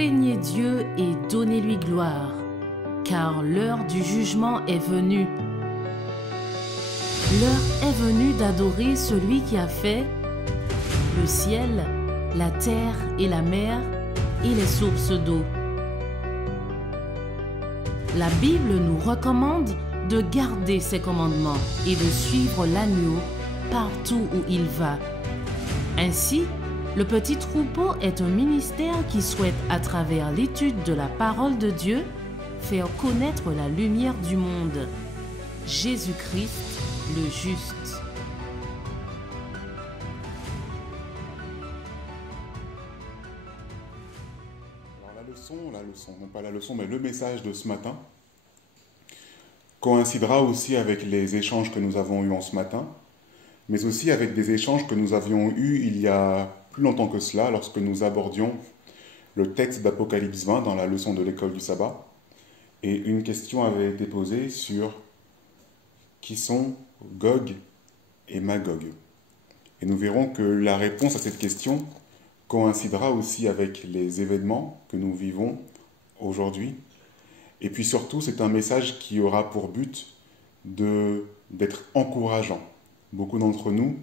Craignez Dieu et donnez-lui gloire, car l'heure du jugement est venue. L'heure est venue d'adorer celui qui a fait le ciel, la terre et la mer et les sources d'eau. La Bible nous recommande de garder ses commandements et de suivre l'agneau partout où il va. Ainsi, le petit troupeau est un ministère qui souhaite, à travers l'étude de la parole de Dieu, faire connaître la lumière du monde, Jésus-Christ le juste. Non pas la leçon, mais le message de ce matin coïncidera aussi avec les échanges que nous avons eus en ce matin, mais aussi avec des échanges que nous avions eus il y a plus longtemps que cela, lorsque nous abordions le texte d'Apocalypse 20 dans la leçon de l'école du sabbat. Et une question avait été posée sur qui sont Gog et Magog. Et nous verrons que la réponse à cette question coïncidera aussi avec les événements que nous vivons aujourd'hui. Et puis surtout, c'est un message qui aura pour but d'être encourageant. Beaucoup d'entre nous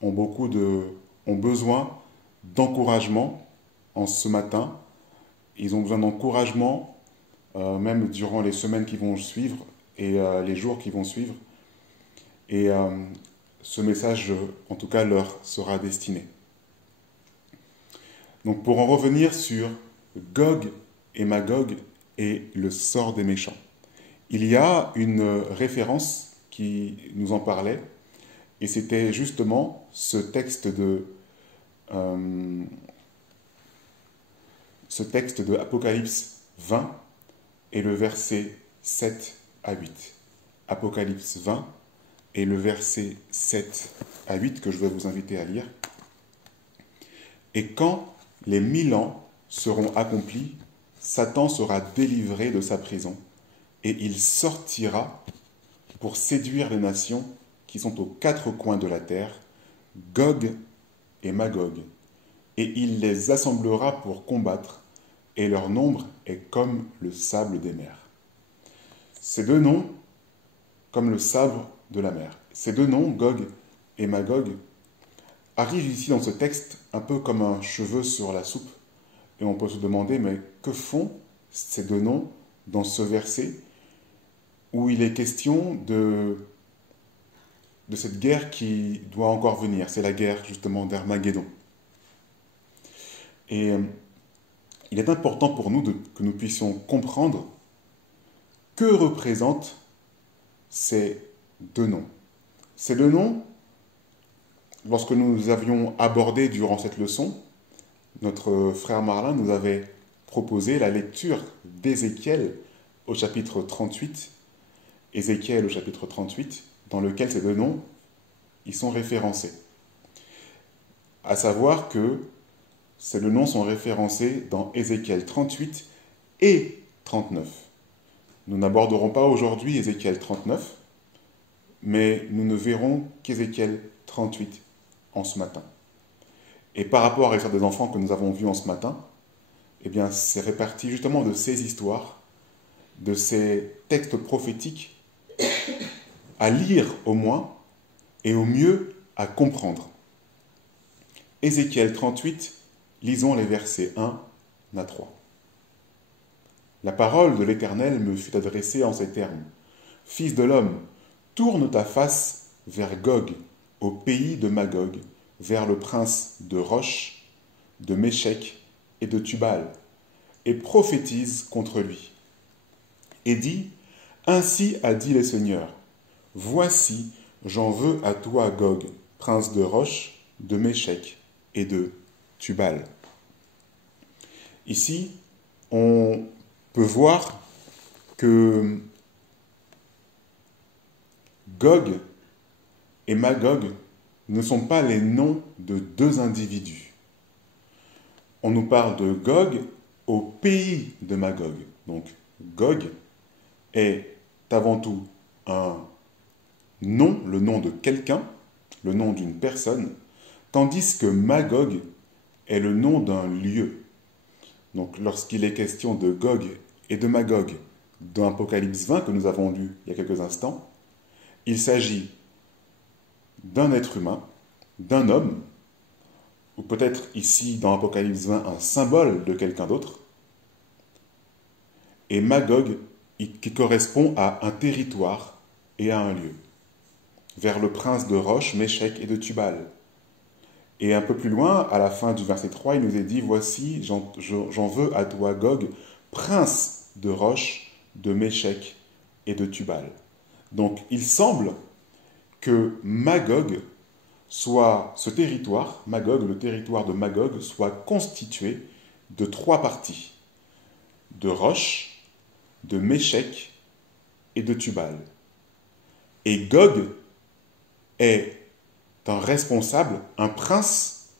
ont besoin d'encouragement en ce matin. Ils ont besoin d'encouragement même durant les semaines qui vont suivre et les jours qui vont suivre. Et ce message, en tout cas, leur sera destiné. Donc pour en revenir sur Gog et Magog et le sort des méchants, il y a une référence qui nous en parlait, et c'était justement ce texte de Apocalypse 20 et le verset 7 à 8. Apocalypse 20 et le verset 7 à 8 que je vais vous inviter à lire. Et quand les 1000 ans seront accomplis, Satan sera délivré de sa prison et il sortira pour séduire les nations qui sont aux 4 coins de la terre, Gog et Magog, et il les assemblera pour combattre, et leur nombre est comme le sable des mers. Ces deux noms, comme le sable de la mer, ces deux noms, Gog et Magog, arrivent ici dans ce texte un peu comme un cheveu sur la soupe. Et on peut se demander, mais que font ces deux noms dans ce verset où il est question de cette guerre qui doit encore venir. C'est la guerre justement d'Armageddon. Et il est important pour nous que nous puissions comprendre que représentent ces deux noms. Ces deux noms, lorsque nous avions abordé durant cette leçon, notre frère Marlin nous avait proposé la lecture d'Ézéchiel au chapitre 38, Ézéchiel au chapitre 38, dans lequel ces deux noms ils sont référencés. À savoir que ces deux noms sont référencés dans Ézéchiel 38 et 39. Nous n'aborderons pas aujourd'hui Ézéchiel 39, mais nous ne verrons qu'Ézéchiel 38 en ce matin. Et par rapport à l'histoire des enfants que nous avons vue en ce matin, eh bien, c'est réparti justement de ces histoires, de ces textes prophétiques, à lire au moins, et au mieux à comprendre. Ézéchiel 38, lisons les versets 1 à 3. La parole de l'Éternel me fut adressée en ces termes. Fils de l'homme, tourne ta face vers Gog, au pays de Magog, vers le prince de Roche, de Méchec et de Tubal, et prophétise contre lui. Et dit, ainsi a dit le Seigneur, voici, j'en veux à toi, Gog, prince de Roche, de Méchec et de Tubal. Ici, on peut voir que Gog et Magog ne sont pas les noms de deux individus. On nous parle de Gog au pays de Magog. Donc, Gog est avant tout un nom, le nom de quelqu'un, le nom d'une personne, tandis que Magog est le nom d'un lieu. Donc lorsqu'il est question de Gog et de Magog dans Apocalypse 20 que nous avons lu il y a quelques instants, il s'agit d'un être humain, d'un homme, ou peut-être ici dans Apocalypse 20 un symbole de quelqu'un d'autre, et Magog qui correspond à un territoire et à un lieu, vers le prince de Roche, Méchec et de Tubal. Et un peu plus loin, à la fin du verset 3, il nous est dit, « Voici, j'en veux à toi, Gog, prince de Roche, de Méchec et de Tubal. » Donc, il semble que Magog soit, ce territoire, Magog, le territoire de Magog, soit constitué de 3 parties, de Roche, de Méchec et de Tubal. Et Gog est un responsable, un prince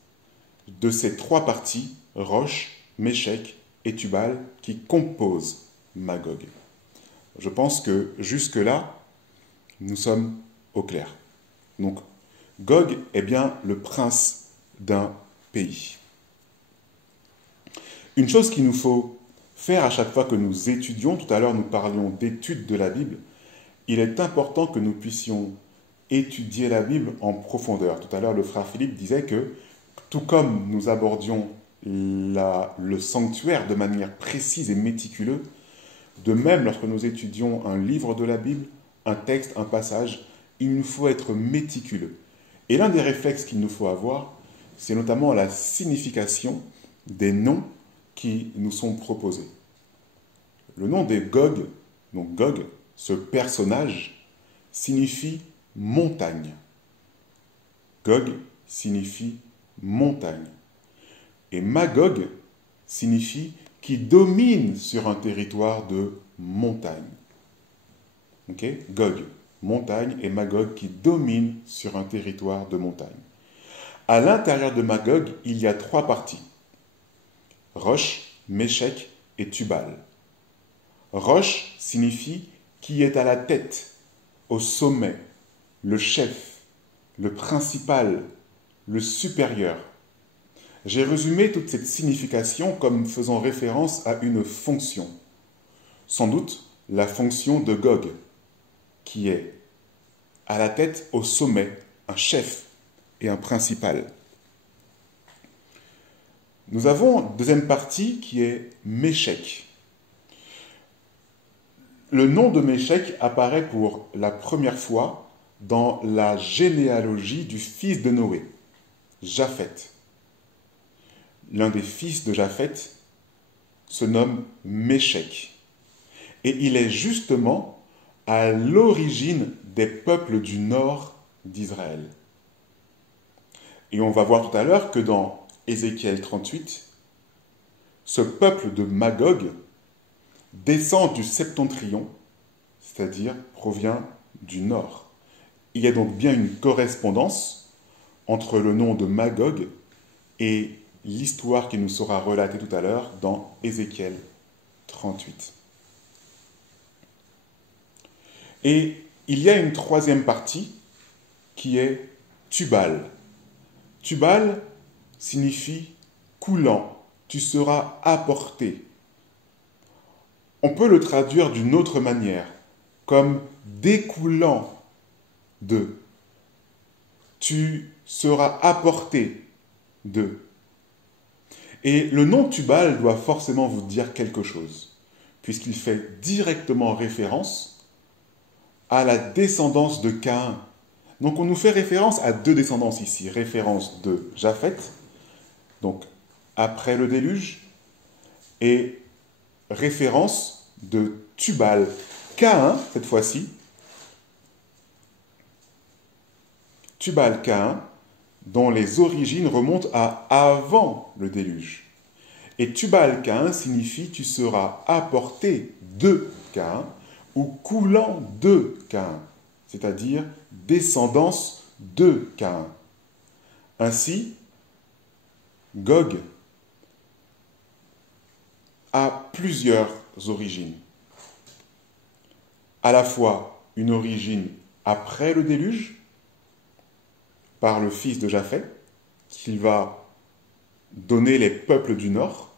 de ces 3 parties, Roche, Méchec et Tubal, qui composent Magog. Je pense que jusque-là, nous sommes au clair. Donc, Gog est bien le prince d'un pays. Une chose qu'il nous faut faire à chaque fois que nous étudions, tout à l'heure nous parlions d'études de la Bible, il est important que nous puissions étudier la Bible en profondeur. Tout à l'heure, le frère Philippe disait que, tout comme nous abordions le sanctuaire de manière précise et méticuleuse, de même, lorsque nous étudions un livre de la Bible, un texte, un passage, il nous faut être méticuleux. Et l'un des réflexes qu'il nous faut avoir, c'est notamment la signification des noms qui nous sont proposés. Le nom de Gog, donc Gog, ce personnage, signifie montagne. Gog signifie montagne. Et Magog signifie qui domine sur un territoire de montagne. Ok? Gog, montagne, et Magog qui domine sur un territoire de montagne. À l'intérieur de Magog, il y a 3 parties. Roche, Méchec et Tubal. Roche signifie qui est à la tête, au sommet, le chef, le principal, le supérieur. J'ai résumé toute cette signification comme faisant référence à une fonction. Sans doute la fonction de Gog, qui est à la tête, au sommet, un chef et un principal. Nous avons une deuxième partie qui est Méchec. Le nom de Méchec apparaît pour la première fois dans la généalogie du fils de Noé, Japheth. L'un des fils de Japheth se nomme Méchec. Et il est justement à l'origine des peuples du nord d'Israël. Et on va voir tout à l'heure que dans Ézéchiel 38, ce peuple de Magog descend du septentrion, c'est-à-dire provient du nord. Il y a donc bien une correspondance entre le nom de Magog et l'histoire qui nous sera relatée tout à l'heure dans Ézéchiel 38. Et il y a une troisième partie qui est Tubal. Tubal signifie coulant, tu seras apporté. On peut le traduire d'une autre manière, comme découlant de. Tu seras apporté de. Et le nom Tubal doit forcément vous dire quelque chose, puisqu'il fait directement référence à la descendance de Caïn. Donc on nous fait référence à 2 descendances ici, référence de Japheth, donc après le déluge, et référence de Tubal. Caïn, cette fois-ci, Tubal-Caïn, dont les origines remontent à avant le déluge. Et Tubal-Caïn signifie tu seras apporté de Caïn ou coulant de Caïn, c'est-à-dire descendance de Caïn. Ainsi, Gog a plusieurs origines. À la fois une origine après le déluge, par le fils de Japheth, qui va donner les peuples du nord,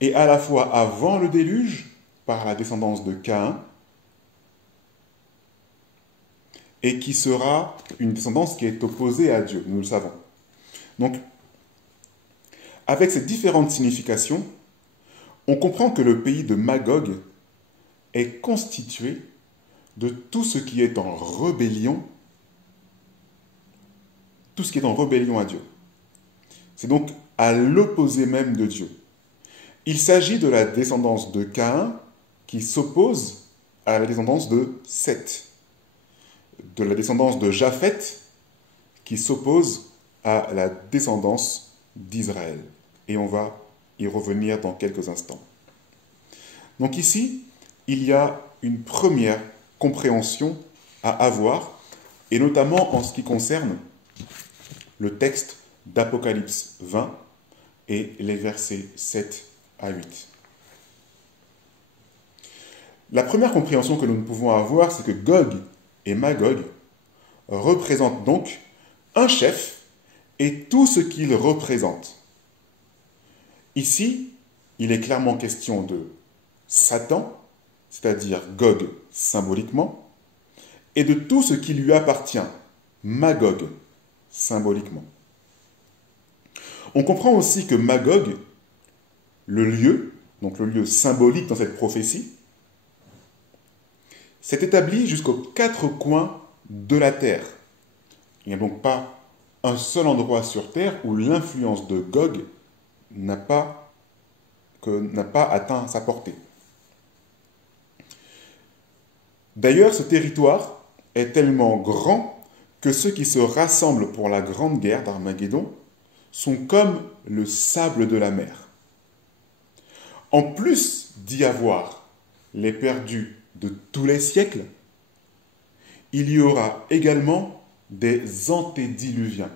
et à la fois avant le déluge, par la descendance de Caïn, et qui sera une descendance qui est opposée à Dieu, nous le savons. Donc, avec ces différentes significations, on comprend que le pays de Magog est constitué de tout ce qui est en rébellion, tout ce qui est en rébellion à Dieu. C'est donc à l'opposé même de Dieu. Il s'agit de la descendance de Caïn qui s'oppose à la descendance de Seth, de la descendance de Japheth qui s'oppose à la descendance d'Israël. Et on va y revenir dans quelques instants. Donc ici, il y a une première compréhension à avoir, et notamment en ce qui concerne le texte d'Apocalypse 20 et les versets 7 à 8. La première compréhension que nous pouvons avoir, c'est que Gog et Magog représentent donc un chef et tout ce qu'il représente. Ici, il est clairement question de Satan, c'est-à-dire Gog symboliquement, et de tout ce qui lui appartient, Magog symboliquement. On comprend aussi que Magog, le lieu, donc le lieu symbolique dans cette prophétie, s'est établi jusqu'aux 4 coins de la terre. Il n'y a donc pas un seul endroit sur terre où l'influence de Gog n'a pas atteint sa portée. D'ailleurs, ce territoire est tellement grand que ceux qui se rassemblent pour la grande guerre d'Armageddon sont comme le sable de la mer. En plus d'y avoir les perdus de tous les siècles, il y aura également des antédiluviens.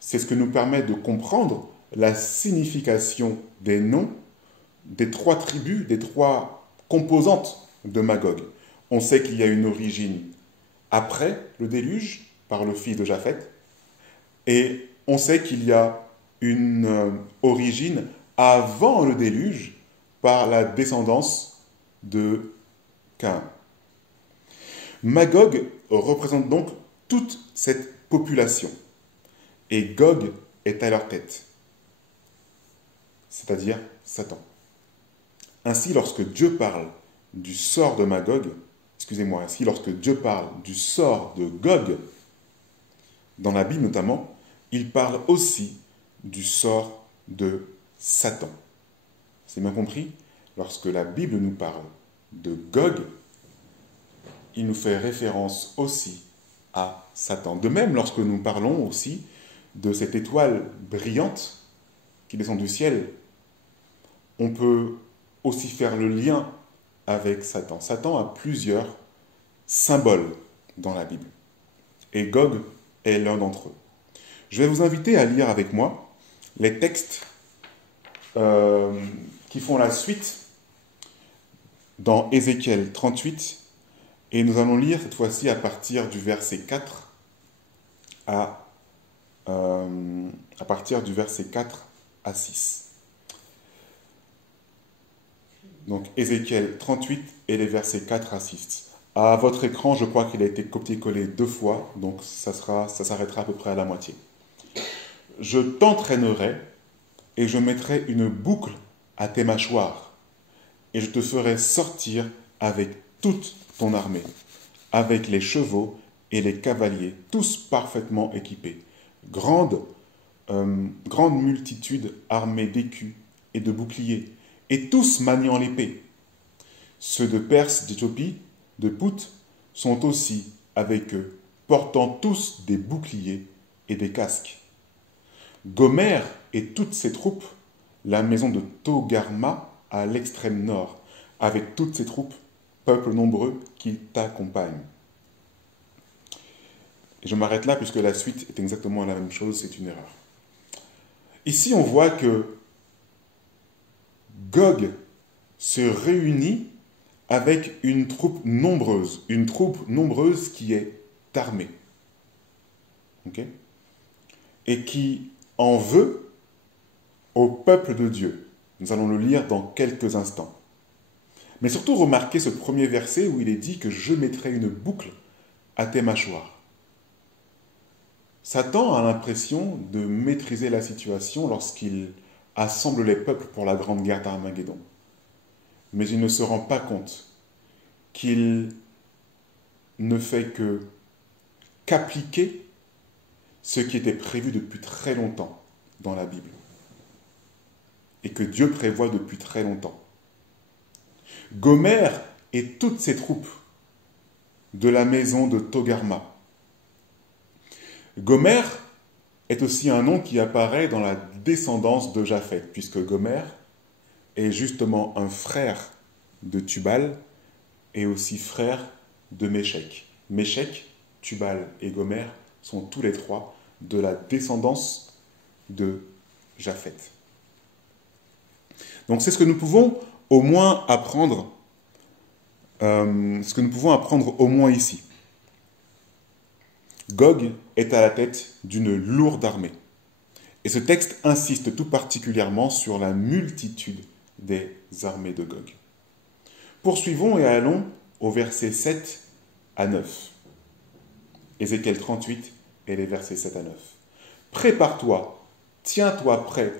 C'est ce que nous permet de comprendre la signification des noms des 3 tribus, des 3 composantes de Magog. On sait qu'il y a une origine après le déluge, par le fils de Japheth, et on sait qu'il y a une origine avant le déluge, par la descendance de Caïn. Magog représente donc toute cette population, et Gog est à leur tête, c'est-à-dire Satan. Ainsi, lorsque Dieu parle du sort de Magog, ainsi lorsque Dieu parle du sort de Gog, dans la Bible notamment, il parle aussi du sort de Satan. C'est bien compris? Lorsque la Bible nous parle de Gog, il nous fait référence aussi à Satan. De même, lorsque nous parlons aussi de cette étoile brillante qui descend du ciel, on peut aussi faire le lien avec Satan. Satan a plusieurs symboles dans la Bible, et Gog est l'un d'entre eux. Je vais vous inviter à lire avec moi les textes qui font la suite dans Ézéchiel 38, et nous allons lire cette fois-ci à partir du verset 4 à partir du verset 4 à 6. Donc Ézéchiel 38 et les versets 4 à 6. À votre écran, je crois qu'il a été copié-collé 2 fois, donc ça s'arrêtera à peu près à la moitié. Je t'entraînerai et je mettrai une boucle à tes mâchoires, et je te ferai sortir avec toute ton armée, avec les chevaux et les cavaliers, tous parfaitement équipés. Grande multitude armée d'écus et de boucliers, et tous maniant l'épée. Ceux de Perse, d'Éthiopie, de Pout, sont aussi avec eux, portant tous des boucliers et des casques. Gomère et toutes ses troupes, la maison de Togarma à l'extrême nord, avec toutes ses troupes, peuple nombreux qui t'accompagnent. Et je m'arrête là puisque la suite est exactement la même chose, c'est une erreur. Ici, on voit que Gog se réunit avec une troupe nombreuse qui est armée. Okay? Et qui en veut au peuple de Dieu. Nous allons le lire dans quelques instants. Mais surtout remarquez ce premier verset où il est dit que je mettrai une boucle à tes mâchoires. Satan a l'impression de maîtriser la situation lorsqu'il assemble les peuples pour la grande guerre d'Armageddon. Mais il ne se rend pas compte qu'il ne fait qu'appliquer ce qui était prévu depuis très longtemps dans la Bible et que Dieu prévoit depuis très longtemps. Gomère et toutes ses troupes de la maison de Togarma. Gomère est aussi un nom qui apparaît dans la descendance de Japheth, puisque Gomère est justement un frère de Tubal et aussi frère de Méchec. Méchec, Tubal et Gomère sont tous les trois de la descendance de Japheth. Donc c'est ce que nous pouvons au moins apprendre, au moins ici. Gog est à la tête d'une lourde armée. Et ce texte insiste tout particulièrement sur la multitude des armées de Gog. Poursuivons et allons au verset 7 à 9. Ézéchiel 38 et les versets 7 à 9. Prépare-toi, tiens-toi prêt,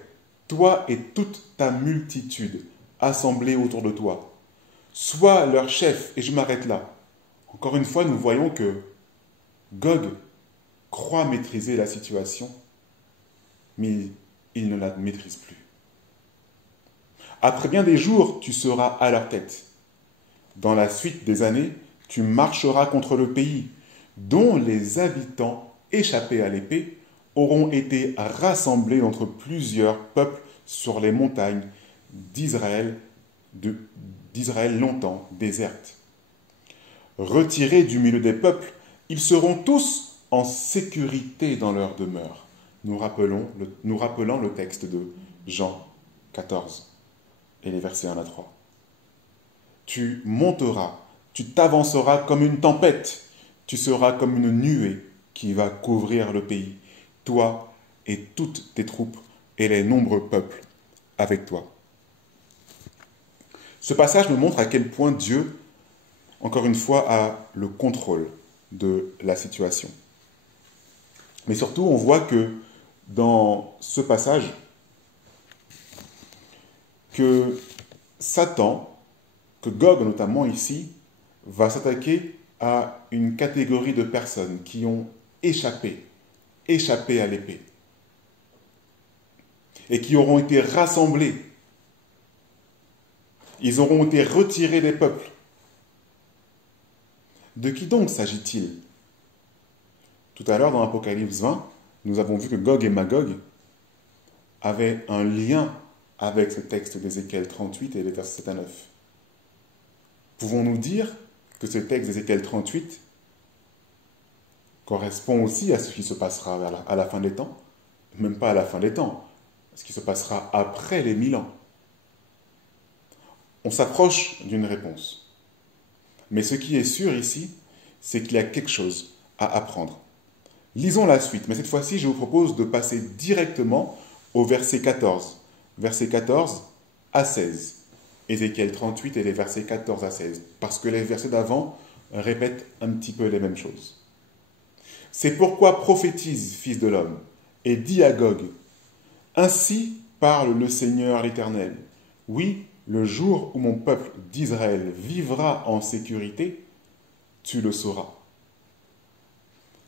toi et toute ta multitude assemblée autour de toi. Sois leur chef, et je m'arrête là. Encore une fois, nous voyons que Gog croit maîtriser la situation, mais il ne la maîtrise plus. Après bien des jours, tu seras à leur tête. Dans la suite des années, tu marcheras contre le pays, dont les habitants échappés à l'épée auront été rassemblés entre plusieurs peuples sur les montagnes d'Israël longtemps désertes. Retirés du milieu des peuples, ils seront tous en sécurité dans leur demeure. Nous rappelons le texte de Jean 14 et les versets 1 à 3. Tu monteras, tu t'avanceras comme une tempête, tu seras comme une nuée qui va couvrir le pays, toi et toutes tes troupes et les nombreux peuples avec toi. Ce passage nous montre à quel point Dieu, encore une fois, a le contrôle de la situation. Mais surtout, on voit que dans ce passage, que Satan, que Gog notamment ici, va s'attaquer à une catégorie de personnes qui ont échappé à l'épée et qui auront été rassemblés. Ils auront été retirés des peuples. De qui donc s'agit-il? Tout à l'heure, dans Apocalypse 20, nous avons vu que Gog et Magog avaient un lien avec ce texte d'Ézéchiel 38 et les versets 7 à 9. Pouvons-nous dire que ce texte d'Ézéchiel 38 correspond aussi à ce qui se passera à la fin des temps? Même pas à la fin des temps, ce qui se passera après les 1000 ans. On s'approche d'une réponse. Mais ce qui est sûr ici, c'est qu'il y a quelque chose à apprendre. Lisons la suite, mais cette fois-ci, je vous propose de passer directement au verset 14. Verset 14 à 16. Ézéchiel 38 et les versets 14 à 16. Parce que les versets d'avant répètent un petit peu les mêmes choses. C'est pourquoi prophétise, fils de l'homme, et dis à Gog, ainsi parle le Seigneur l'Éternel. Oui, le jour où mon peuple d'Israël vivra en sécurité, tu le sauras.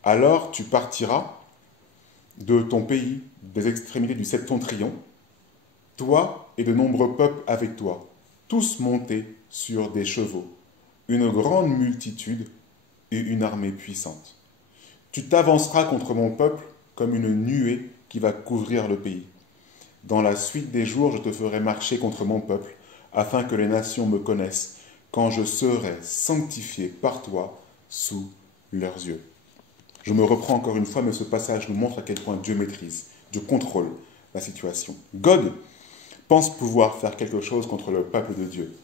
Alors tu partiras de ton pays, des extrémités du septentrion, toi et de nombreux peuples avec toi, tous montés sur des chevaux, une grande multitude et une armée puissante. Tu t'avanceras contre mon peuple comme une nuée qui va couvrir le pays. Dans la suite des jours, je te ferai marcher contre mon peuple, afin que les nations me connaissent, quand je serai sanctifié par toi sous leurs yeux. Je me reprends encore une fois, mais ce passage nous montre à quel point Dieu maîtrise, Dieu contrôle la situation. Gog pense pouvoir faire quelque chose contre le peuple de Dieu.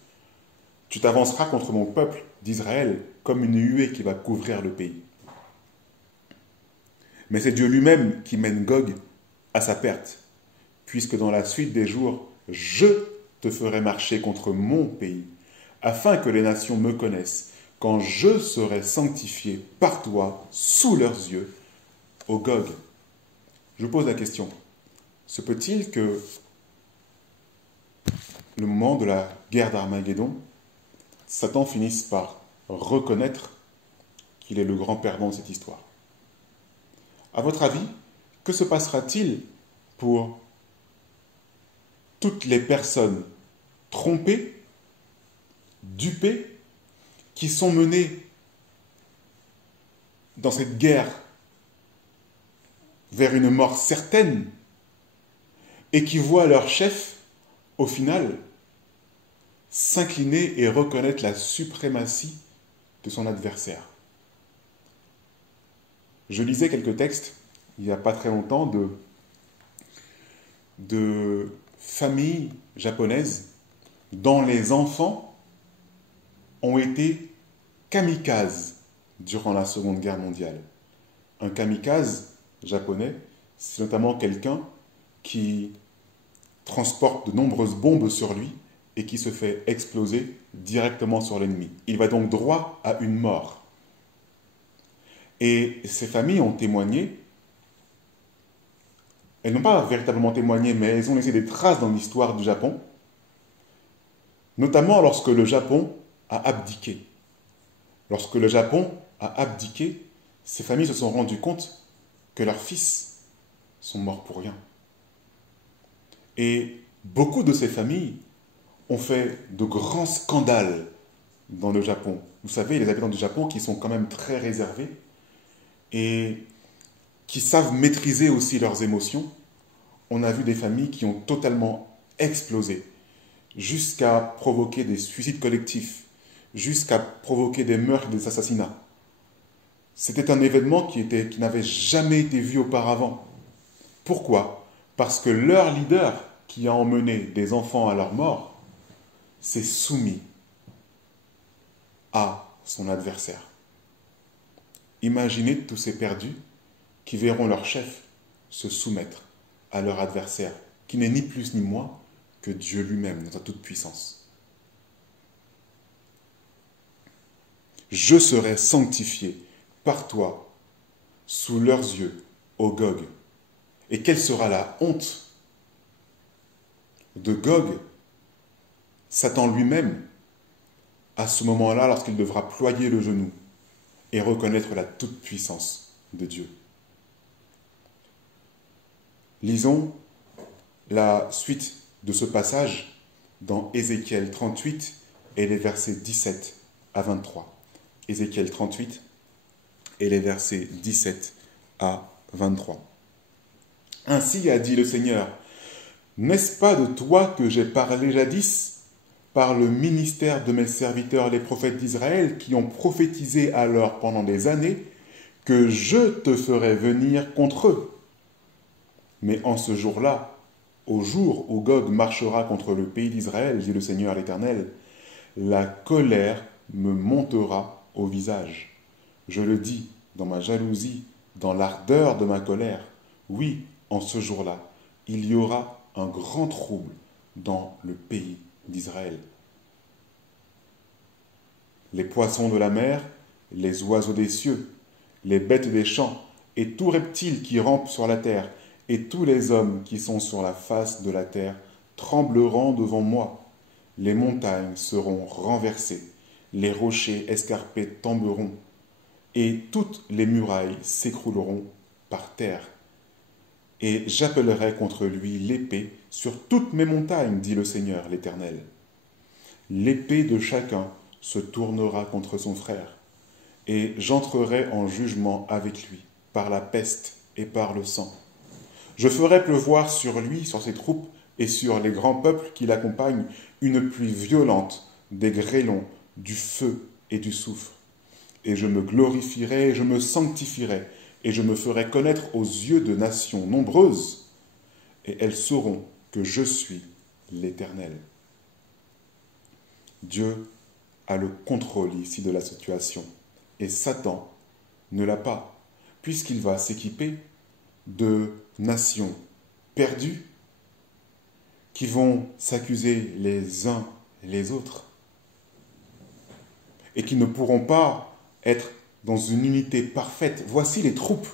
Tu t'avanceras contre mon peuple d'Israël comme une huée qui va couvrir le pays. Mais c'est Dieu lui-même qui mène Gog à sa perte, puisque dans la suite des jours, je te ferai marcher contre mon pays, afin que les nations me connaissent, quand je serai sanctifié par toi sous leurs yeux, au Gog. Je vous pose la question, se peut-il que le moment de la guerre d'Armageddon, Satan finisse par reconnaître qu'il est le grand perdant de cette histoire? À votre avis, que se passera-t-il pour toutes les personnes trompées, dupées, qui sont menées dans cette guerre vers une mort certaine et qui voient leur chef, au final, s'incliner et reconnaître la suprématie de son adversaire? Je lisais quelques textes, il n'y a pas très longtemps, de familles japonaises dont les enfants ont été kamikazes durant la Seconde Guerre mondiale. Un kamikaze japonais, c'est notamment quelqu'un qui transporte de nombreuses bombes sur lui et qui se fait exploser directement sur l'ennemi. Il va donc droit à une mort. Et ces familles ont témoigné, elles n'ont pas véritablement témoigné, mais elles ont laissé des traces dans l'histoire du Japon, notamment lorsque le Japon a abdiqué. Lorsque le Japon a abdiqué, ces familles se sont rendues compte que leurs fils sont morts pour rien. Et beaucoup de ces familles ont fait de grands scandales dans le Japon. Vous savez, les habitants du Japon qui sont quand même très réservés et qui savent maîtriser aussi leurs émotions. On a vu des familles qui ont totalement explosé, jusqu'à provoquer des suicides collectifs, jusqu'à provoquer des meurtres et des assassinats. C'était un événement qui n'avait jamais été vu auparavant. Pourquoi? Parce que leur leader, qui a emmené des enfants à leur mort, s'est soumis à son adversaire. Imaginez tous ces perdus qui verront leur chef se soumettre à leur adversaire, qui n'est ni plus ni moins que Dieu lui-même dans sa toute-puissance. Je serai sanctifié par toi sous leurs yeux, ô Gog. Et quelle sera la honte de Gog, Satan lui-même, à ce moment-là, lorsqu'il devra ployer le genou et reconnaître la toute-puissance de Dieu. Lisons la suite de ce passage dans Ézéchiel 38 et les versets 17 à 23. Ézéchiel 38 et les versets 17 à 23. Ainsi a dit le Seigneur, n'est-ce pas de toi que j'ai parlé jadis par le ministère de mes serviteurs les prophètes d'Israël qui ont prophétisé alors pendant des années que je te ferai venir contre eux? Mais en ce jour-là, au jour où Gog marchera contre le pays d'Israël, dit le Seigneur l'Éternel, la colère me montera au visage. Je le dis dans ma jalousie, dans l'ardeur de ma colère. Oui, en ce jour-là, il y aura un grand trouble dans le pays d'Israël. Les poissons de la mer, les oiseaux des cieux, les bêtes des champs et tout reptile qui rampe sur la terre et tous les hommes qui sont sur la face de la terre trembleront devant moi. Les montagnes seront renversées, les rochers escarpés tomberont et toutes les murailles s'écrouleront par terre. Et j'appellerai contre lui l'épée sur toutes mes montagnes, dit le Seigneur l'Éternel. L'épée de chacun se tournera contre son frère, et j'entrerai en jugement avec lui, par la peste et par le sang. Je ferai pleuvoir sur lui, sur ses troupes, et sur les grands peuples qui l'accompagnent, une pluie violente, des grêlons, du feu et du soufre. Et je me glorifierai et je me sanctifierai, et je me ferai connaître aux yeux de nations nombreuses, et elles sauront que je suis l'Éternel. Dieu a le contrôle ici de la situation, et Satan ne l'a pas, puisqu'il va s'équiper de nations perdues qui vont s'accuser les uns les autres et qui ne pourront pas être dans une unité parfaite. Voici les troupes.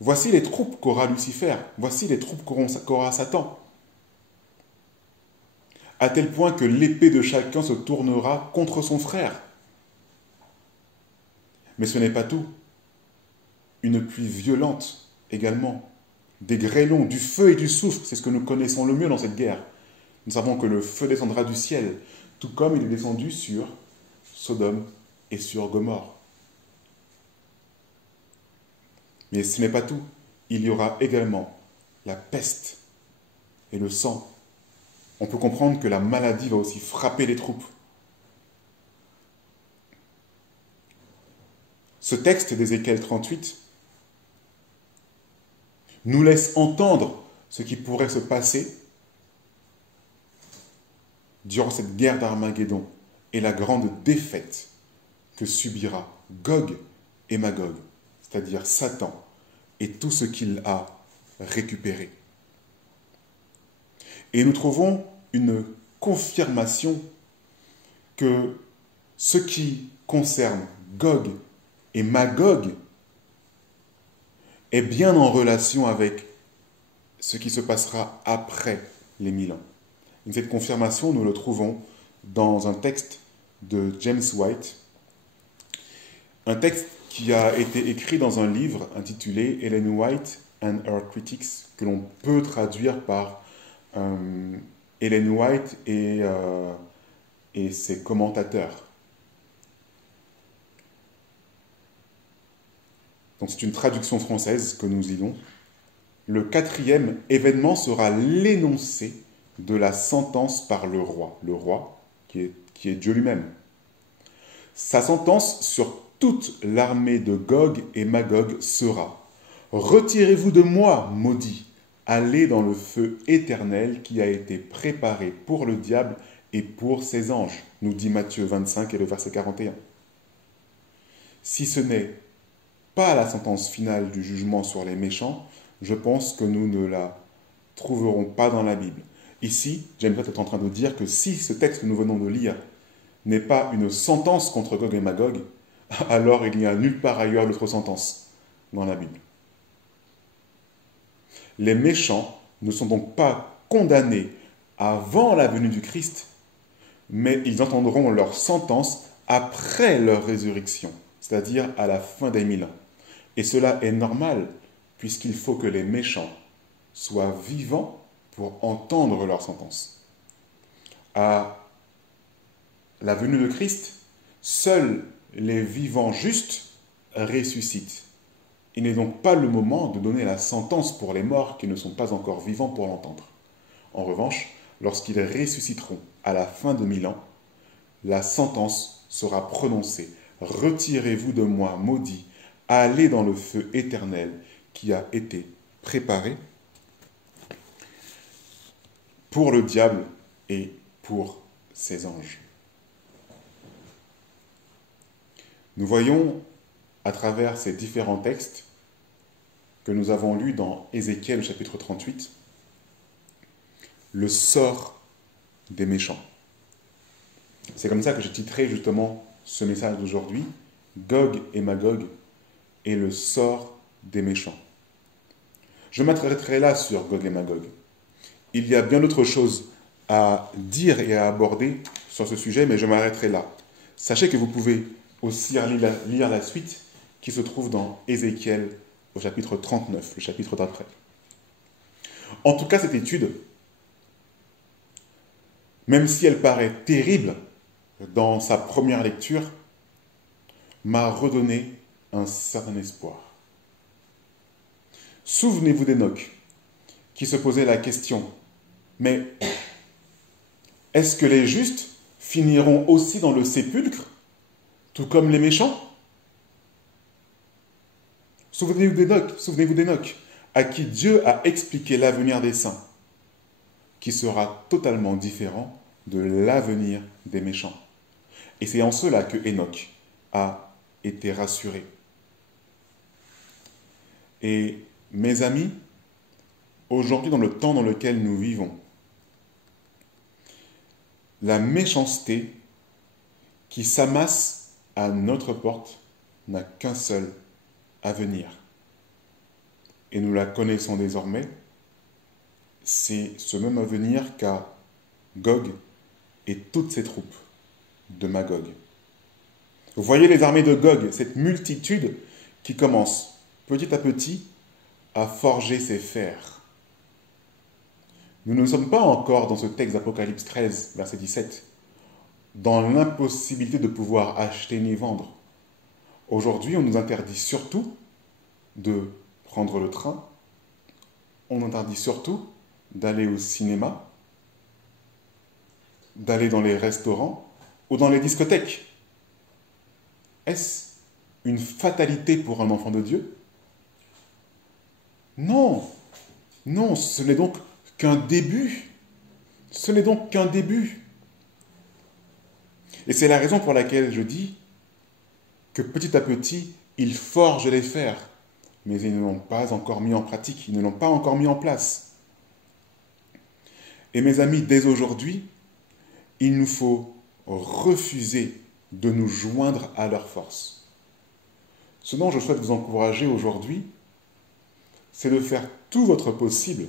Voici les troupes qu'aura Lucifer. Voici les troupes qu'aura Satan. À tel point que l'épée de chacun se tournera contre son frère. Mais ce n'est pas tout. Une pluie violente également. Des grêlons, du feu et du soufre, c'est ce que nous connaissons le mieux dans cette guerre. Nous savons que le feu descendra du ciel, tout comme il est descendu sur Sodome et sur Gomorrhe. Mais ce n'est pas tout. Il y aura également la peste et le sang. On peut comprendre que la maladie va aussi frapper les troupes. Ce texte d'Ézéchiel 38 nous laisse entendre ce qui pourrait se passer durant cette guerre d'Armageddon et la grande défaite que subira Gog et Magog, c'est-à-dire Satan et tout ce qu'il a récupéré. Et nous trouvons une confirmation que ce qui concerne Gog et Magog est bien en relation avec ce qui se passera après les 1000 ans. Et cette confirmation, nous le trouvons dans un texte de James White, un texte qui a été écrit dans un livre intitulé Ellen White and Her Critics, que l'on peut traduire par Ellen White et ses commentateurs. Donc c'est une traduction française que nous lisons. Le 4e événement sera l'énoncé de la sentence par le roi qui est Dieu lui-même. Sa sentence sur toute l'armée de Gog et Magog sera: retirez-vous de moi, maudits, allez dans le feu éternel qui a été préparé pour le diable et pour ses anges, nous dit Matthieu 25 et le verset 41. Si ce n'est pas la sentence finale du jugement sur les méchants, je pense que nous ne la trouverons pas dans la Bible. Ici, James White est en train de dire que si ce texte que nous venons de lire n'est pas une sentence contre Gog et Magog, alors il n'y a nulle part ailleurs d'autre sentence dans la Bible. Les méchants ne sont donc pas condamnés avant la venue du Christ, mais ils entendront leur sentence après leur résurrection, c'est-à-dire à la fin des 1000 ans. Et cela est normal, puisqu'il faut que les méchants soient vivants pour entendre leur sentence. À la venue de Christ, seuls les vivants justes ressuscitent. Il n'est donc pas le moment de donner la sentence pour les morts qui ne sont pas encore vivants pour l'entendre. En revanche, lorsqu'ils ressusciteront à la fin de 1000 ans, la sentence sera prononcée. Retirez-vous de moi, maudits, allez dans le feu éternel qui a été préparé pour le diable et pour ses anges. Nous voyons à travers ces différents textes que nous avons lus dans Ézéchiel chapitre 38 le sort des méchants. C'est comme ça que j'ai titré justement ce message d'aujourd'hui, Gog et Magog et le sort des méchants. Je m'arrêterai là sur Gog et Magog. Il y a bien d'autres choses à dire et à aborder sur ce sujet, mais je m'arrêterai là. Sachez que vous pouvez aussi lire la suite qui se trouve dans Ézéchiel au chapitre 39, le chapitre d'après. En tout cas, cette étude, même si elle paraît terrible dans sa première lecture, m'a redonné un certain espoir. Souvenez-vous d'Enoch, qui se posait la question, mais est-ce que les justes finiront aussi dans le sépulcre, tout comme les méchants? Souvenez-vous d'Enoch, à qui Dieu a expliqué l'avenir des saints, qui sera totalement différent de l'avenir des méchants. Et c'est en cela que Enoch a été rassuré. Et mes amis, aujourd'hui, dans le temps dans lequel nous vivons, la méchanceté qui s'amasse à notre porte n'a qu'un seul avenir. Et nous la connaissons désormais, c'est ce même avenir qu'a Gog et toutes ses troupes de Magog. Vous voyez les armées de Gog, cette multitude qui commence petit à petit à forger ses fers. Nous ne sommes pas encore dans ce texte d'Apocalypse 13, verset 17, dans l'impossibilité de pouvoir acheter ni vendre. Aujourd'hui, on nous interdit surtout de prendre le train, on interdit surtout d'aller au cinéma, d'aller dans les restaurants ou dans les discothèques. Est-ce une fatalité pour un enfant de Dieu? Non, non, ce n'est donc qu'un début. Ce n'est donc qu'un début. Et c'est la raison pour laquelle je dis que petit à petit, ils forgent les fers, mais ils ne l'ont pas encore mis en pratique, ils ne l'ont pas encore mis en place. Et mes amis, dès aujourd'hui, il nous faut refuser de nous joindre à leur force. Ce dont je souhaite vous encourager aujourd'hui, c'est de faire tout votre possible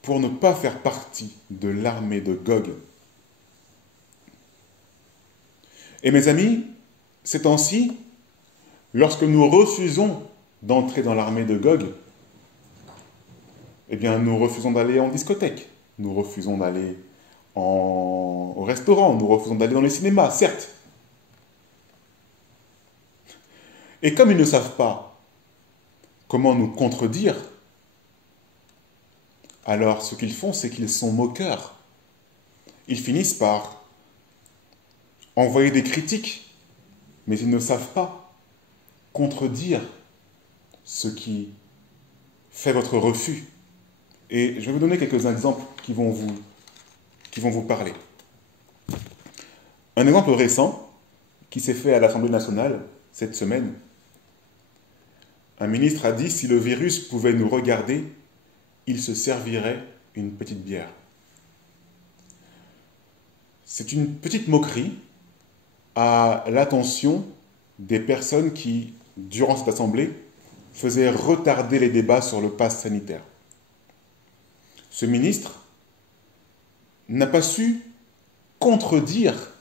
pour ne pas faire partie de l'armée de Gog. Et mes amis, ces temps-ci, lorsque nous refusons d'entrer dans l'armée de Gog, eh bien, nous refusons d'aller en discothèque, nous refusons d'aller au restaurant, nous refusons d'aller dans les cinémas, certes. Et comme ils ne savent pas comment nous contredire, alors ce qu'ils font, c'est qu'ils sont moqueurs. Ils finissent par envoyer des critiques, mais ils ne savent pas contredire ce qui fait votre refus. Et je vais vous donner quelques exemples qui vont vous parler. Un exemple récent qui s'est fait à l'Assemblée nationale cette semaine. Un ministre a dit, si le virus pouvait nous regarder, il se servirait une petite bière. C'est une petite moquerie à l'attention des personnes qui, durant cette assemblée, faisaient retarder les débats sur le pass sanitaire. Ce ministre n'a pas su contredire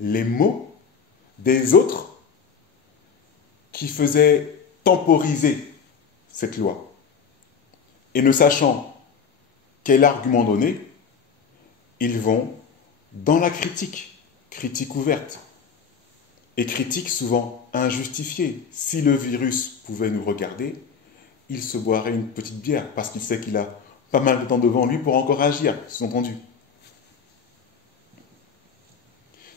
les mots des autres qui faisaient temporiser cette loi. Et ne sachant quel argument donner, ils vont dans la critique ouverte, et critique souvent injustifiée. Si le virus pouvait nous regarder, il se boirait une petite bière, parce qu'il sait qu'il a pas mal de temps devant lui pour encore agir, sous-entendu.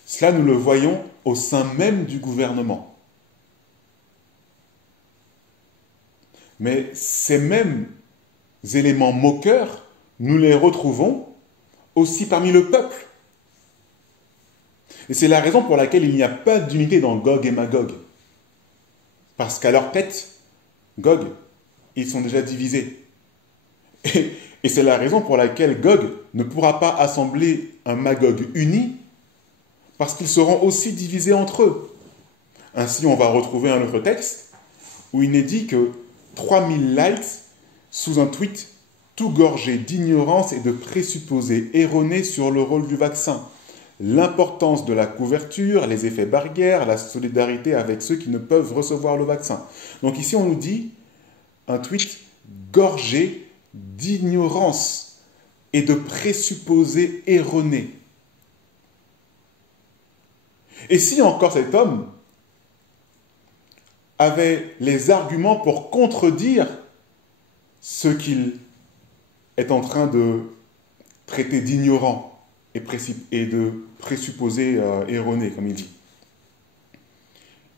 Cela, nous le voyons au sein même du gouvernement. Mais ces mêmes éléments moqueurs, nous les retrouvons aussi parmi le peuple. Et c'est la raison pour laquelle il n'y a pas d'unité dans Gog et Magog. Parce qu'à leur tête, Gog, ils sont déjà divisés. Et c'est la raison pour laquelle Gog ne pourra pas assembler un Magog uni, parce qu'ils seront aussi divisés entre eux. Ainsi, on va retrouver un autre texte où il est dit que 3000 likes sous un tweet tout gorgé d'ignorance et de présupposés erronés sur le rôle du vaccin, l'importance de la couverture, les effets barrières, la solidarité avec ceux qui ne peuvent recevoir le vaccin. Donc ici, on nous dit un tweet gorgé d'ignorance et de présupposés erronés. Et si encore cet homme avait les arguments pour contredire ce qu'il est en train de traiter d'ignorant et de présupposés erronés, comme il dit.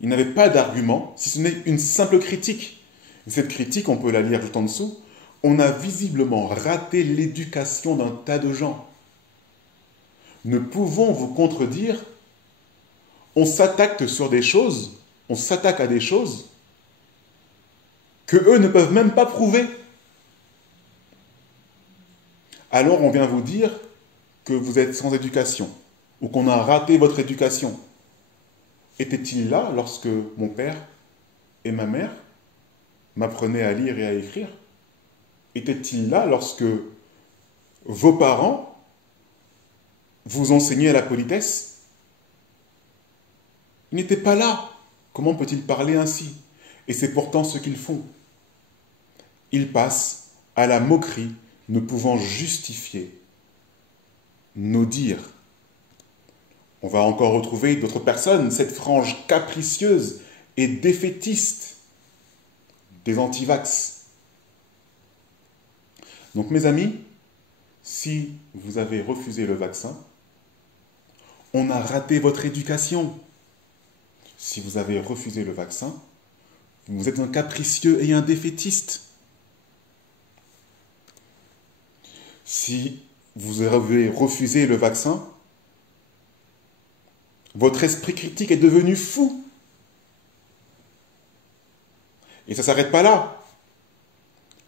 Il n'avait pas d'argument, si ce n'est une simple critique. Et cette critique, on peut la lire juste en dessous. On a visiblement raté l'éducation d'un tas de gens. Ne pouvons vous contredire. On s'attaque sur des choses, on s'attaque à des choses que eux ne peuvent même pas prouver. Alors on vient vous dire que vous êtes sans éducation ou qu'on a raté votre éducation, était-il là lorsque mon père et ma mère m'apprenaient à lire et à écrire? Était-il là lorsque vos parents vous enseignaient la politesse? Il n'était pas là. Comment peut-il parler ainsi? Et c'est pourtant ce qu'ils font. Ils passent à la moquerie, ne pouvant justifier nos dires. On va encore retrouver d'autres personnes, cette frange capricieuse et défaitiste des antivax. Donc mes amis, si vous avez refusé le vaccin, on a raté votre éducation. Si vous avez refusé le vaccin, vous êtes un capricieux et un défaitiste. Si vous avez refusé le vaccin, votre esprit critique est devenu fou. Et ça ne s'arrête pas là.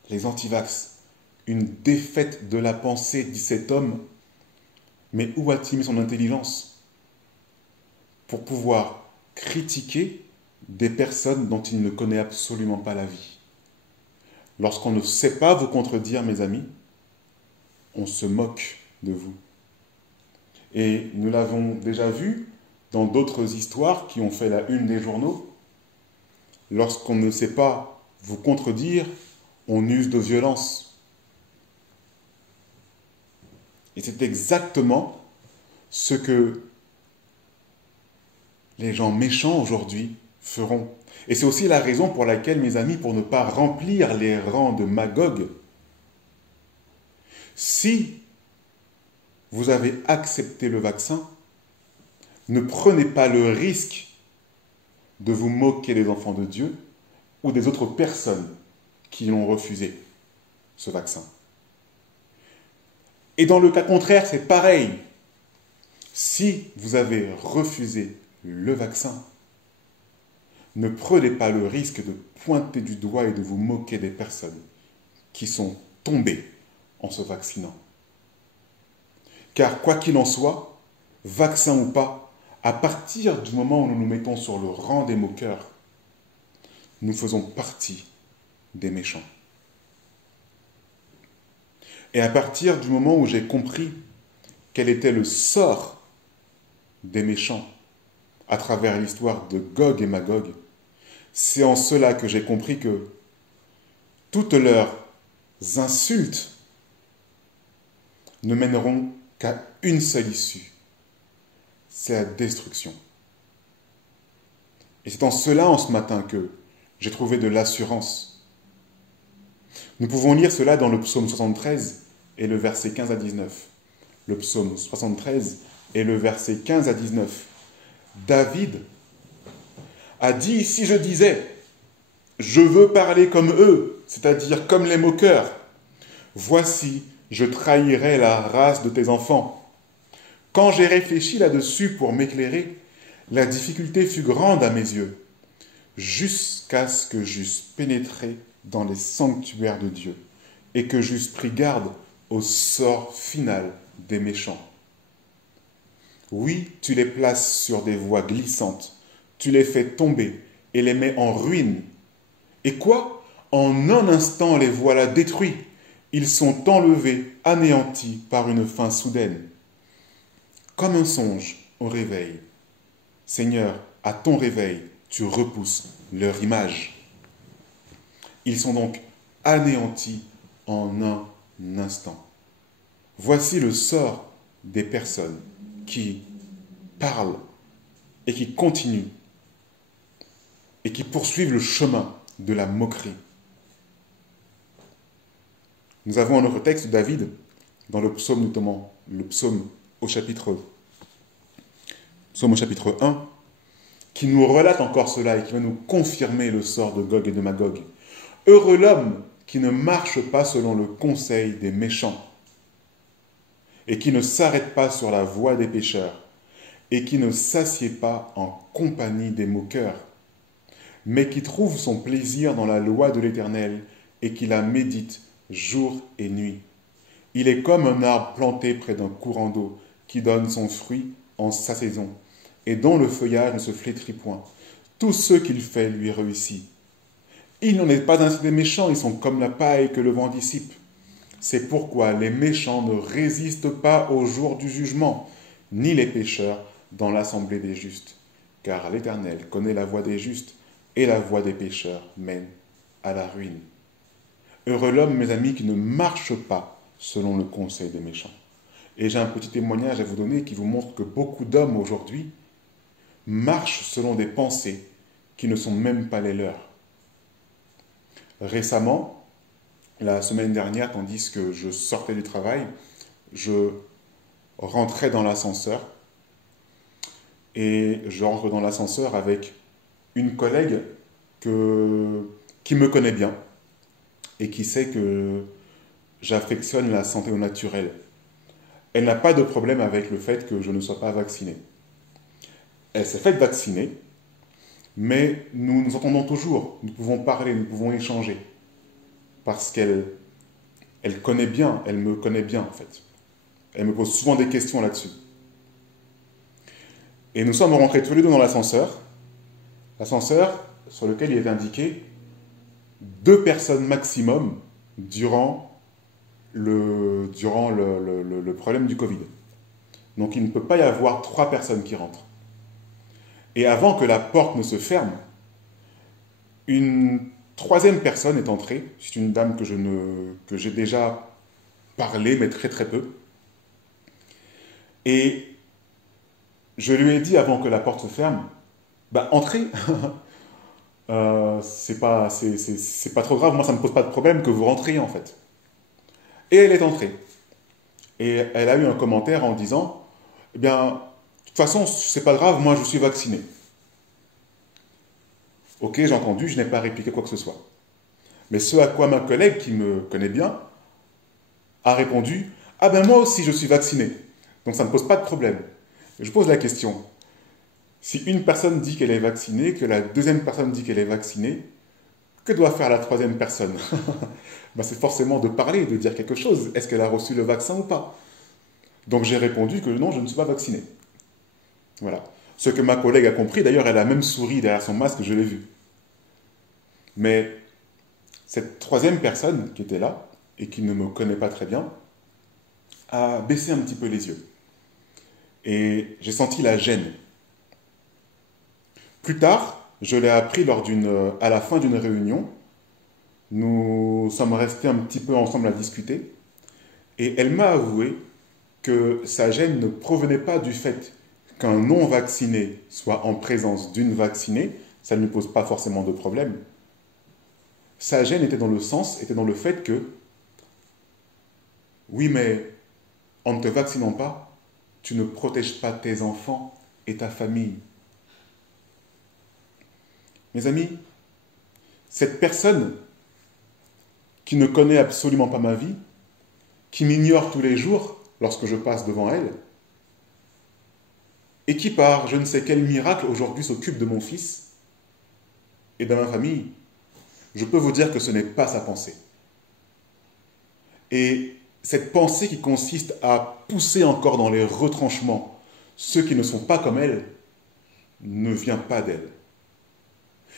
Les antivax, une défaite de la pensée, dit cet homme. Mais où a-t-il mis son intelligence pour pouvoir critiquer des personnes dont il ne connaît absolument pas la vie? Lorsqu'on ne sait pas vous contredire, mes amis, on se moque de vous. Et nous l'avons déjà vu dans d'autres histoires qui ont fait la une des journaux. Lorsqu'on ne sait pas vous contredire, on use de violence. Et c'est exactement ce que les gens méchants aujourd'hui feront. Et c'est aussi la raison pour laquelle, mes amis, pour ne pas remplir les rangs de Magog, si vous avez accepté le vaccin, ne prenez pas le risque de vous moquer des enfants de Dieu ou des autres personnes qui ont refusé ce vaccin. Et dans le cas contraire, c'est pareil. Si vous avez refusé le vaccin, ne prenez pas le risque de pointer du doigt et de vous moquer des personnes qui sont tombées en se vaccinant. Car quoi qu'il en soit, vaccin ou pas, à partir du moment où nous nous mettons sur le rang des moqueurs, nous faisons partie des méchants. Et à partir du moment où j'ai compris quel était le sort des méchants à travers l'histoire de Gog et Magog, c'est en cela que j'ai compris que toutes leurs insultes ne mèneront qu'à une seule issue, c'est la destruction. Et c'est en cela, en ce matin, que j'ai trouvé de l'assurance. Nous pouvons lire cela dans le psaume 73 et le verset 15 à 19. Le psaume 73 et le verset 15 à 19. David a dit, si je disais, je veux parler comme eux, c'est-à-dire comme les moqueurs, voici, je trahirais la race de tes enfants. Quand j'ai réfléchi là-dessus pour m'éclairer, la difficulté fut grande à mes yeux, jusqu'à ce que j'eusse pénétré dans les sanctuaires de Dieu et que j'eusse pris garde au sort final des méchants. Oui, tu les places sur des voies glissantes, tu les fais tomber et les mets en ruine. Et quoi? En un instant, les voilà détruits. Ils sont enlevés, anéantis par une fin soudaine. Comme un songe au réveil. Seigneur, à ton réveil, tu repousses leur image. Ils sont donc anéantis en un instant. Voici le sort des personnes qui parlent et qui continuent et qui poursuivent le chemin de la moquerie. Nous avons un autre texte de David, dans le psaume notamment, le psaume au chapitre 1, qui nous relate encore cela et qui va nous confirmer le sort de Gog et de Magog. Heureux l'homme qui ne marche pas selon le conseil des méchants et qui ne s'arrête pas sur la voie des pécheurs et qui ne s'assied pas en compagnie des moqueurs, mais qui trouve son plaisir dans la loi de l'Éternel et qui la médite jour et nuit. Il est comme un arbre planté près d'un courant d'eau qui donne son fruit en sa saison et dont le feuillage ne se flétrit point. Tout ce qu'il fait lui réussit. Il n'en est pas ainsi des méchants, ils sont comme la paille que le vent dissipe. C'est pourquoi les méchants ne résistent pas au jour du jugement, ni les pécheurs dans l'assemblée des justes. Car l'Éternel connaît la voie des justes, et la voie des pécheurs mène à la ruine. Heureux l'homme, mes amis, qui ne marche pas selon le conseil des méchants. Et j'ai un petit témoignage à vous donner qui vous montre que beaucoup d'hommes aujourd'hui marchent selon des pensées qui ne sont même pas les leurs. Récemment, la semaine dernière, tandis que je sortais du travail, je rentrais dans l'ascenseur et je rentre dans l'ascenseur avec une collègue qui me connaît bien et qui sait que j'affectionne la santé au naturel. Elle n'a pas de problème avec le fait que je ne sois pas vacciné. Elle s'est faite vacciner, mais nous nous entendons toujours, nous pouvons parler, nous pouvons échanger, parce qu'elle connaît bien, elle me connaît bien en fait. Elle me pose souvent des questions là-dessus. Et nous sommes rentrés tous les deux dans l'ascenseur sur lequel il est indiqué 2 personnes maximum durant le problème du Covid. Donc il ne peut pas y avoir 3 personnes qui rentrent. Et avant que la porte ne se ferme, une 3e personne est entrée. C'est une dame que j'ai déjà parlé, mais très très peu. Et je lui ai dit avant que la porte se ferme, entrez. C'est pas trop grave, moi ça ne me pose pas de problème que vous rentriez en fait. Et elle est entrée. Et elle a eu un commentaire en disant, de toute façon, c'est pas grave, moi je suis vacciné. Ok, j'ai entendu, je n'ai pas répliqué quoi que ce soit. Mais ce à quoi ma collègue, qui me connaît bien, a répondu, moi aussi je suis vacciné. Donc ça ne pose pas de problème. Je pose la question, si une personne dit qu'elle est vaccinée, que la 2e personne dit qu'elle est vaccinée, que doit faire la 3e personne? C'est forcément de parler, de dire quelque chose. Est-ce qu'elle a reçu le vaccin ou pas? Donc j'ai répondu que non, je ne suis pas vacciné. Voilà. Ce que ma collègue a compris, d'ailleurs, elle a même souri derrière son masque, je l'ai vu. Mais cette 3e personne qui était là, et qui ne me connaît pas très bien, a baissé un petit peu les yeux. Et j'ai senti la gêne. Plus tard, je l'ai appris à la fin d'une réunion. Nous sommes restés un petit peu ensemble à discuter. Et elle m'a avoué que sa gêne ne provenait pas du fait qu'un non-vacciné soit en présence d'une vaccinée. Ça ne lui pose pas forcément de problème. Sa gêne était dans le fait que, oui, mais en ne te vaccinant pas, tu ne protèges pas tes enfants et ta famille. Mes amis, cette personne qui ne connaît absolument pas ma vie, qui m'ignore tous les jours lorsque je passe devant elle, et qui par je ne sais quel miracle aujourd'hui s'occupe de mon fils et de ma famille, je peux vous dire que ce n'est pas sa pensée. Et cette pensée qui consiste à pousser encore dans les retranchements ceux qui ne sont pas comme elle, ne vient pas d'elle.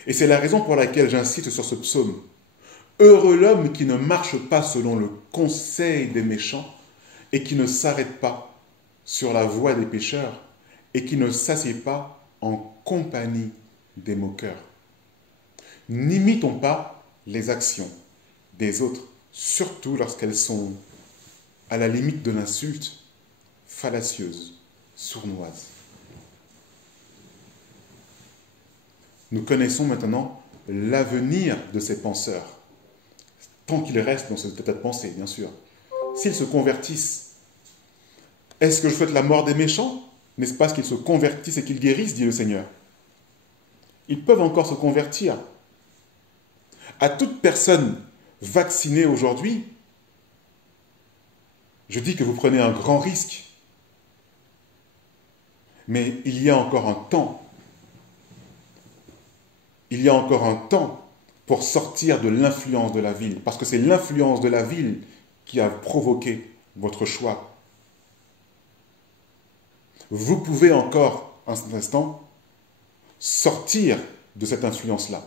Et c'est la raison pour laquelle j'insiste sur ce psaume. Heureux l'homme qui ne marche pas selon le conseil des méchants et qui ne s'arrête pas sur la voie des pécheurs et qui ne s'assied pas en compagnie des moqueurs. N'imitons pas les actions des autres, surtout lorsqu'elles sont à la limite de l'insulte, fallacieuses, sournoises. Nous connaissons maintenant l'avenir de ces penseurs, tant qu'ils restent dans cet état de pensée, bien sûr. S'ils se convertissent, est-ce que je souhaite la mort des méchants? N'est-ce pas qu'ils se convertissent et qu'ils guérissent, dit le Seigneur? Ils peuvent encore se convertir. À toute personne vaccinée aujourd'hui, je dis que vous prenez un grand risque. Mais il y a encore un temps. Il y a encore un temps pour sortir de l'influence de la ville. Parce que c'est l'influence de la ville qui a provoqué votre choix. Vous pouvez encore, un instant, sortir de cette influence-là.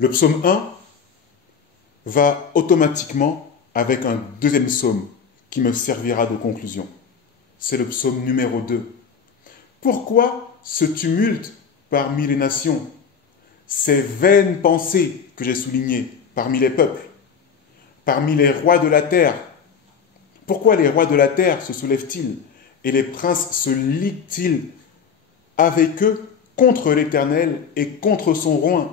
Le psaume 1 va automatiquement avec un deuxième psaume qui me servira de conclusion. C'est le psaume numéro 2. Pourquoi ce tumulte parmi les nations? Ces vaines pensées que j'ai soulignées parmi les peuples, parmi les rois de la terre. Pourquoi les rois de la terre se soulèvent-ils et les princes se liguent-ils avec eux contre l'Éternel et contre son roi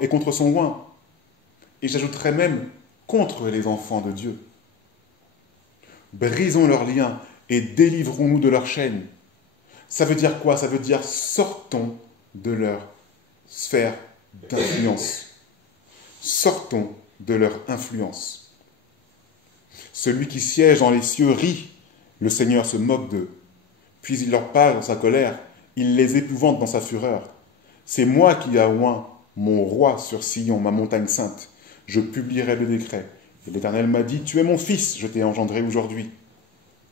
et j'ajouterais même contre les enfants de Dieu. Brisons leurs liens et délivrons-nous de leurs chaînes. Ça veut dire quoi? Ça veut dire sortons de leur sphère d'influence. Sortons de leur influence. Celui qui siège dans les cieux rit, le Seigneur se moque d'eux. Puis il leur parle dans sa colère, il les épouvante dans sa fureur. C'est moi qui ai oint mon roi sur Sion, ma montagne sainte. Je publierai le décret. Et l'Éternel m'a dit, tu es mon fils, je t'ai engendré aujourd'hui.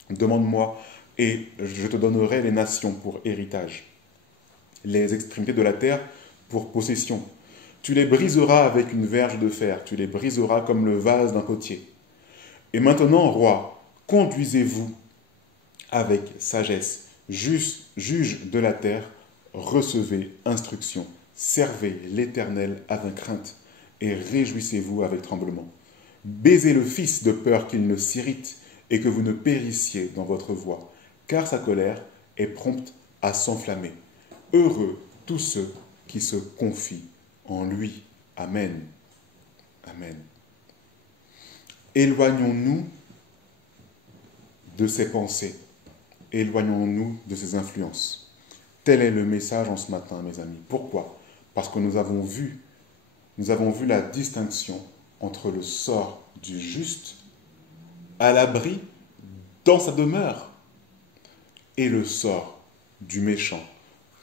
Demande-moi et je te donnerai les nations pour héritage, les extrémités de la terre pour possession. Tu les briseras avec une verge de fer, tu les briseras comme le vase d'un potier. Et maintenant, roi, conduisez-vous avec sagesse, juge de la terre, recevez instruction, servez l'Éternel avec crainte et réjouissez-vous avec tremblement. Baisez le Fils de peur qu'il ne s'irrite et que vous ne périssiez dans votre voie, car sa colère est prompte à s'enflammer. Heureux tous ceux qui se confient en lui. Amen. Amen. Éloignons-nous de ces pensées. Éloignons-nous de ces influences. Tel est le message en ce matin, mes amis. Pourquoi? Parce que nous avons vu la distinction entre le sort du juste à l'abri dans sa demeure et le sort du méchant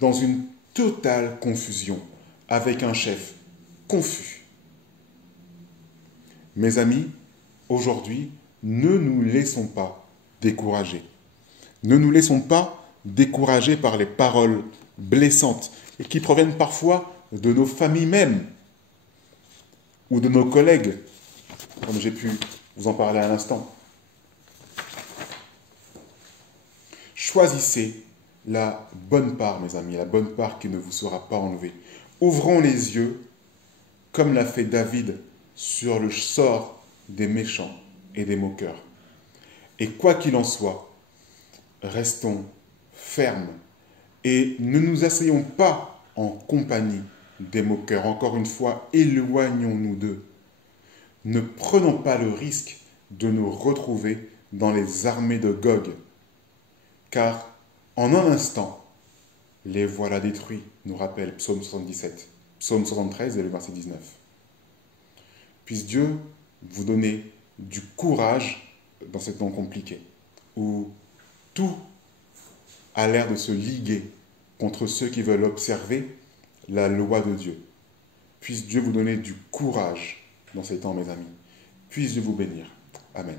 dans une totale confusion avec un chef confus. Mes amis, aujourd'hui, ne nous laissons pas décourager. Ne nous laissons pas décourager par les paroles blessantes et qui proviennent parfois de nos familles mêmes ou de nos collègues, comme j'ai pu vous en parler à l'instant. Choisissez la bonne part, mes amis, la bonne part qui ne vous sera pas enlevée. Ouvrons les yeux, comme l'a fait David, sur le sort des méchants et des moqueurs. Et quoi qu'il en soit, restons fermes et ne nous asseyons pas en compagnie des moqueurs. Encore une fois, éloignons-nous d'eux. Ne prenons pas le risque de nous retrouver dans les armées de Gog, car en un instant, les voilà détruits, nous rappelle Psaume 77, Psaume 73 et le verset 19. Puisse Dieu vous donner du courage dans ces temps compliqués, où tout a l'air de se liguer contre ceux qui veulent observer la loi de Dieu. Puisse Dieu vous donner du courage dans ces temps, mes amis. Puisse Dieu vous bénir. Amen.